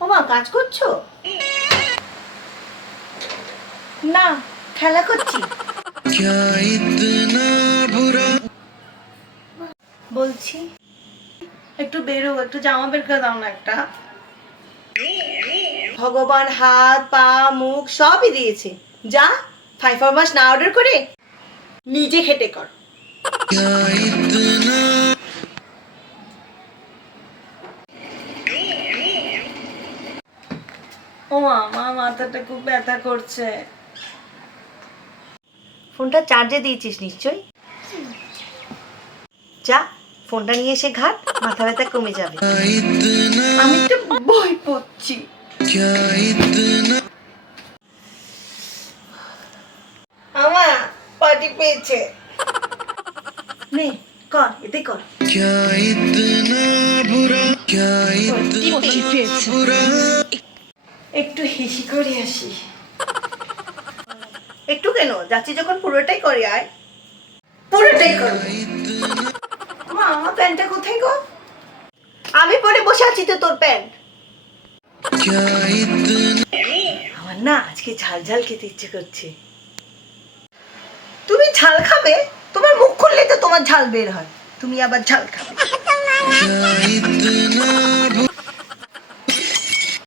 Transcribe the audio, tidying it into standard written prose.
ওমা, কাজ করছো? না, খেলা করছি। বলছি একটু বেরো, একটু জামা বের করে দাও না একটা। ভগবান হাত পা মুখ সবই দিয়েছে, যা 5 মাস না অর্ডার করে নিজে খেটে কর। ও মা, মাথাটা খুব ব্যথা করছে। ফোনটা চার্জে দিয়েছিস নিশ্চয়ই। যা, ফোনটা নিয়ে এসে ঘাট, মাথা ব্যথা কমে যাবে। আমি তো বই পড়ছি। আমা, পার্টি পেয়েছে। নে কর, এতে কর। একটু হিসি করে আসি। একটু কেন, যাচ্ছি যখন পুরোটাই করে আয়। পুরোটাই কর। মা, আমার প্যান্টটা কোথায় গো? আমি পরে বসে আছি তো তোর প্যান্ট। আমার না আজকে ঝাল ঝাল খেতে ইচ্ছে করছে। তুমি ঝাল খাবে? তোমার মুখ খুললে তো তোমার ঝাল বের হয়, তুমি আবার ঝাল খাবে।